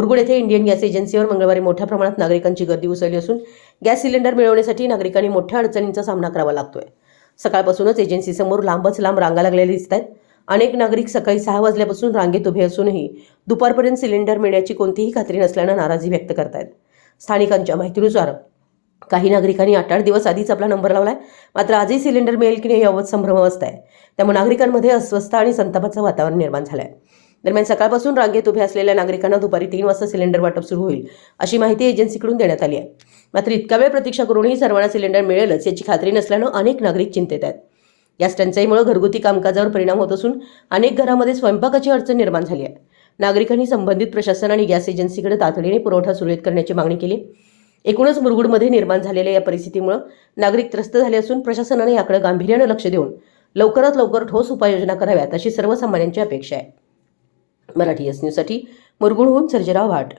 मुरगुड येथे Indian gas एजन्सीवर मंगळवारी मोठ्या प्रमाणात नागरिकांची गर्दी उसळली असून गॅस सिलेंडर मिळवण्यासाठी नागरिकांनी मोठ्या अडचणींचा सामना करावा लागतोय। सकाळपासूनच एजन्सीसमोर लांबच लांब रांगा लागलेल्या दिसत आहेत। अनेक नागरिक सकाळी 6 वाजल्यापासून रांगेत उभे असूनही दुपारपर्यंत सिलेंडर मिळण्याची कोणतीही खात्री नसल्याने नाराजी व्यक्त करतायत। स्थानिकांच्या माहितीनुसार काही नागरिकांनी 8-8 दिवस आधीच आपला नंबर लावलाय, मात्र आजही सिलेंडर मिळेल की नाही याबाबत संभ्रम अवस्था आहे। त्यामुळे नागरिकांमध्ये अस्वस्थता आणि संतापाचं वातावरण निर्माण झालंय। दरम्यान सकाळपासून रांगेत उभे असलेल्या नागरिकांना दुपारी 3 वाजता सिलेंडर वाटप सुरू होईल अशी माहिती एजन्सीकडून देण्यात आली आहे। मात्र इतका वेळ प्रतीक्षा करूनही सर्वांना सिलेंडर मिळेलच याची खात्री नसल्यानं अनेक नागरिक चिंतेत आहेत। गॅस टंचाईमुळे घरगुती कामकाजावर परिणाम होत असून अनेक घरांमध्ये स्वयंपाकाची अडचण निर्माण झाली आहे। नागरिकांनी संबंधित प्रशासन आणि गॅस एजन्सीकडे तातडीने पुरवठा सुरळीत करण्याची मागणी केली। एकूणच मुरगुडमध्ये निर्माण झालेल्या या परिस्थितीमुळे नागरिक त्रस्त झाले असून प्रशासनाने याकडे गांभीर्याने लक्ष देऊन लवकरात लवकर ठोस उपाययोजना कराव्यात अशी सर्वसामान्यांची अपेक्षा आहे। मराठी एस न्यूजसाठी मुरगुडहून सर्जेराव भाट।